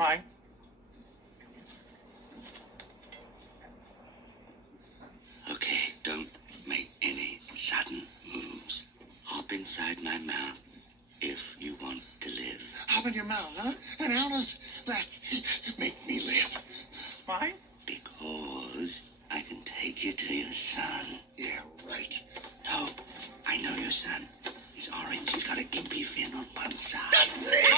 Mine. Okay, don't make any sudden moves. Hop inside my mouth if you want to live. Hop in your mouth, huh? And how does that make me live? Mine. Because I can take you to your son. Yeah, right. No, I know your son. He's orange. He's got a gimpy fin on one side. That's me!